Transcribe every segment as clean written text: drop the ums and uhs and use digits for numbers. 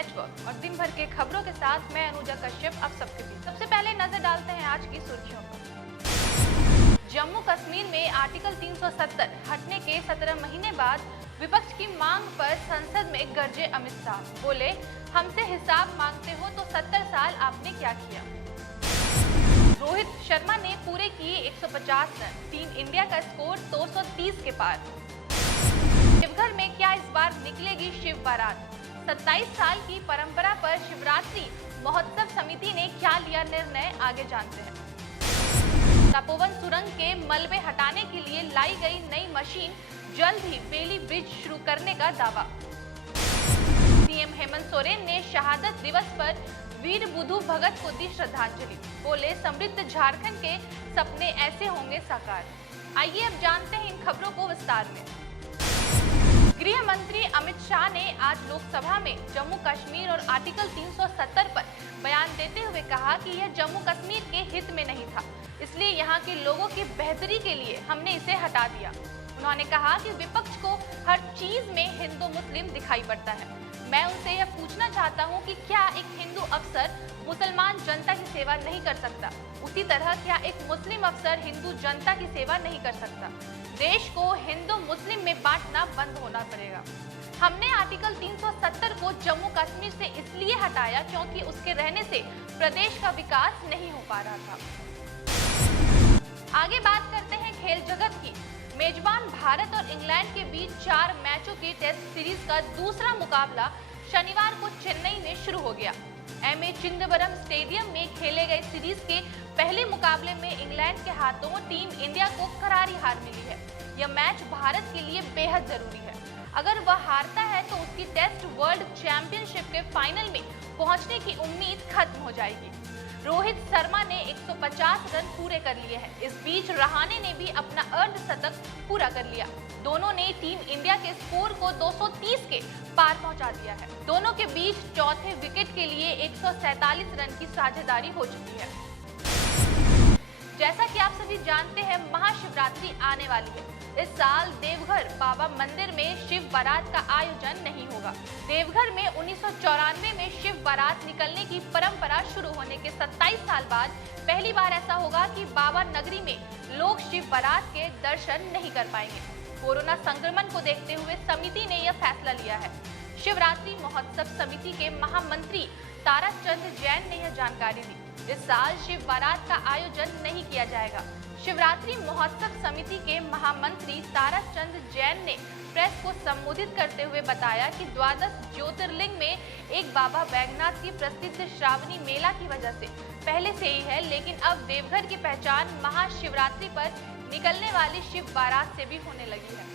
Network और दिन भर के खबरों के साथ मैं अनुजा कश्यप आप सबके बीच। सबसे पहले नजर डालते हैं आज की सुर्खियों पर। जम्मू कश्मीर में आर्टिकल 370 हटने के 17 महीने बाद विपक्ष की मांग पर संसद में गरजे अमित शाह। बोले, हमसे हिसाब मांगते हो तो 70 साल आपने क्या किया। रोहित शर्मा ने पूरे किए 150 रन, टीम इंडिया का स्कोर 230 के पार। देवघर में क्या इस बार निकलेगी शिव बारात। 27 साल की परंपरा पर शिवरात्रि महोत्सव समिति ने क्या लिया निर्णय, आगे जानते हैं। तपोवन सुरंग के मलबे हटाने के लिए लाई गई नई मशीन, जल्द ही बेली ब्रिज शुरू करने का दावा। सीएम हेमंत सोरेन ने शहादत दिवस पर वीर बुधु भगत को दी श्रद्धांजलि। बोले, समृद्ध झारखंड के सपने ऐसे होंगे साकार। आइए अब जानते हैं इन खबरों को विस्तार में। गृह मंत्री अमित शाह ने आज लोकसभा में जम्मू कश्मीर और आर्टिकल 370 पर बयान देते हुए कहा कि यह जम्मू कश्मीर के हित में नहीं था, इसलिए यहाँ के लोगों की बेहतरी के लिए हमने इसे हटा दिया। उन्होंने कहा कि विपक्ष को हर चीज में हिंदू मुस्लिम दिखाई पड़ता है। मैं उनसे यह पूछना चाहता हूं कि क्या एक हिंदू अफसर मुसलमान जनता की सेवा नहीं कर सकता, उसी तरह क्या एक मुस्लिम अफसर हिंदू जनता की सेवा नहीं कर सकता। देश को हिंदू मुस्लिम में बांटना बंद होना पड़ेगा। हमने आर्टिकल 370 को जम्मू कश्मीर से इसलिए हटाया क्योंकि उसके रहने से प्रदेश का विकास नहीं हो पा रहा था। आगे बात करते हैं खेल जगत की। मेजबान भारत और इंग्लैंड के बीच 4 मैचों की टेस्ट सीरीज का दूसरा मुकाबला शनिवार को चेन्नई में शुरू हो गया। एमए चिदंबरम स्टेडियम में खेले गए सीरीज के पहले मुकाबले में इंग्लैंड के हाथों टीम इंडिया को करारी हार मिली है। यह मैच भारत के लिए बेहद जरूरी है। अगर वह हारता है तो उसकी टेस्ट वर्ल्ड चैंपियनशिप के फाइनल में पहुंचने की उम्मीद खत्म हो जाएगी। रोहित शर्मा ने 150 रन पूरे कर लिए हैं। इस बीच रहाणे ने भी अपना अर्धशतक पूरा कर लिया। दोनों ने टीम इंडिया के स्कोर को 230 के पार पहुंचा दिया है। दोनों के बीच चौथे विकेट के लिए 147 रन की साझेदारी हो चुकी है। जैसा कि आप सभी जानते हैं, महाशिवरात्रि आने वाली है। इस साल देवघर बाबा मंदिर में शिव बारात का आयोजन नहीं होगा। देवघर में 1994 में शिव बारात निकलने की परंपरा शुरू होने के 27 साल बाद पहली बार ऐसा होगा कि बाबा नगरी में लोग शिव बारात के दर्शन नहीं कर पाएंगे। कोरोना संक्रमण को देखते हुए समिति ने यह फैसला लिया है। शिवरात्रि महोत्सव समिति के महामंत्री ताराचंद जैन ने यह जानकारी दी। इस साल शिव बारात का आयोजन नहीं किया जाएगा। शिवरात्रि महोत्सव समिति के महामंत्री ताराचंद जैन ने प्रेस को संबोधित करते हुए बताया कि 12 ज्योतिर्लिंग में एक बाबा बैजनाथ की प्रसिद्ध श्रावणी मेला की वजह से पहले से ही है, लेकिन अब देवघर की पहचान महाशिवरात्रि पर निकलने वाली शिव बारात से भी होने लगी है।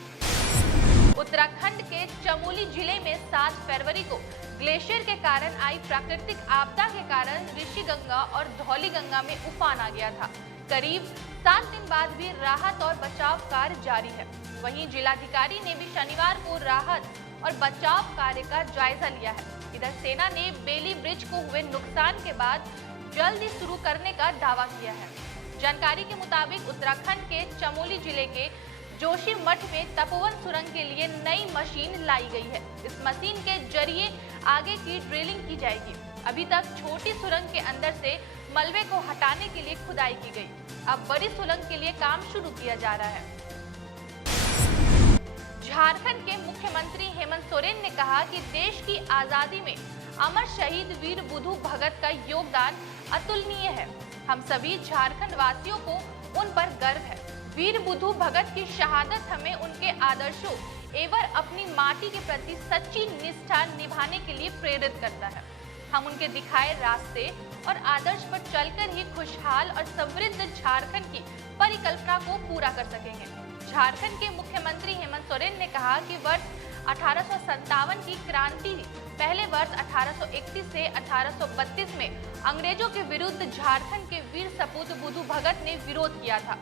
उत्तराखंड के चमोली जिले में 7 फरवरी को ग्लेशियर के कारण आई प्राकृतिक आपदा के कारण ऋषिगंगा और धौलीगंगा में उफान आ गया था। करीब 7 दिन बाद भी राहत और बचाव कार्य जारी है। वहीं जिलाधिकारी ने भी शनिवार को राहत और बचाव कार्य का जायजा लिया है। इधर सेना ने बेली ब्रिज को हुए नुकसान के बाद जल्द ही शुरू करने का दावा किया है। जानकारी के मुताबिक उत्तराखंड के चमोली जिले के जोशीमठ में तपोवन सुरंग के लिए नई मशीन लाई गई है। इस मशीन के जरिए आगे की ड्रिलिंग की जाएगी। अभी तक छोटी सुरंग के अंदर से मलबे को हटाने के लिए खुदाई की गई। अब बड़ी सुरंग के लिए काम शुरू किया जा रहा है। झारखंड के मुख्यमंत्री हेमंत सोरेन ने कहा कि देश की आजादी में अमर शहीद वीर बुधु भगत का योगदान अतुलनीय है। हम सभी झारखंड वासियों को उन पर गर्व है। वीर बुधु भगत की शहादत हमें उनके आदर्शों एवं अपनी माटी के प्रति सच्ची निष्ठा निभाने के लिए प्रेरित करता है। हम उनके दिखाए रास्ते और आदर्श पर चलकर ही खुशहाल और समृद्ध झारखंड की परिकल्पना को पूरा कर सकेंगे। झारखंड के मुख्यमंत्री हेमंत सोरेन ने कहा कि वर्ष 1857 की क्रांति पहले वर्ष 1831 से 1832 में अंग्रेजों के विरुद्ध झारखंड के वीर सपूत बुधु भगत ने विरोध किया था।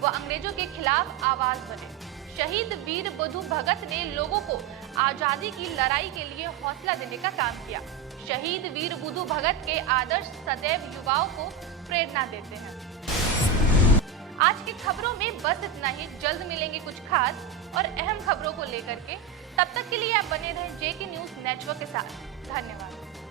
वह अंग्रेजों के खिलाफ आवाज बने। शहीद वीर बुधु भगत ने लोगों को आजादी की लड़ाई के लिए हौसला देने का काम किया। शहीद वीर बुधु भगत के आदर्श सदैव युवाओं को प्रेरणा देते हैं। आज की खबरों में बस इतना ही। जल्द मिलेंगे कुछ खास और अहम खबरों को लेकर के। तब तक के लिए आप बने रहें जेके न्यूज़ नेटवर्क के साथ। धन्यवाद।